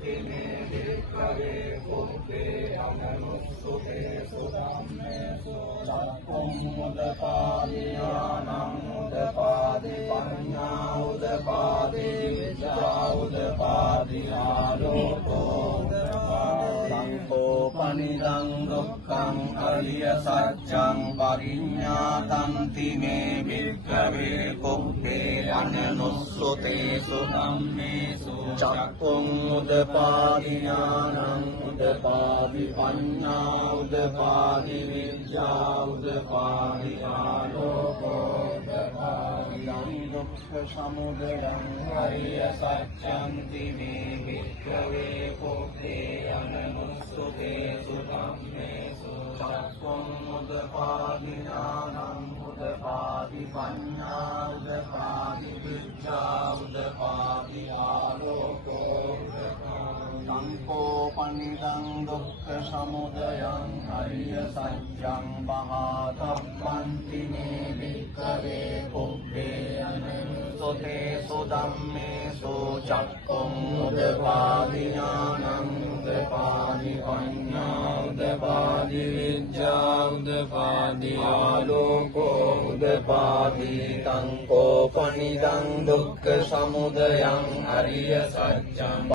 තන්ති මේ වික්ඛවේ කුබ්බේ අමනුස්සුතේසු ධම්මේසු චක්ඛුම් උදපාදි ඥානං උදපාදි පඤ්ඤා උදපාදි විඤ්ඤා උදපාදි ආලෝකෝ පනිදං දුක්ඛං අරිය සත්‍යං පරිඤ්ඤාතන්ති මේ වික්ඛවේ කුබ්බේ අනනුස්සතේසු ධම්මේසු චක්ඛුං උදපාදි ඥානං උදපාදි පඤ්ඤා උදපාදි විඤ්ඤා උදපාදි ආලෝකෝ උදපාදි දුක්ඛ සමුදයං අරිය සත්‍යං මේ වික්ඛවේ කුබ්බේ අනනුස්සතේසු ධම්මේසු චක්ඛුං උදපාදි ඥානං උදපාදි පඤ්ඤා උදපාදි විඤ්ඤා උදපාදි ආලෝකෝ සංකෝපනිදං දුක්ඛ සමුදයං අරිය සත්‍යං පහතප්පන්ති මේ වික්ඛවේ කුබ්බේ අනනුස්සතේසු ධම්මේසු චක්ඛුං උදපාදි ඥානං උදපාදි පඤ්ඤා උදපාදි විඤ්ඤා උදපාදි ආලෝකෝ උදපාදි සංකෝපනිදං දුක්ඛ සමුදයං අරිය සත්‍යං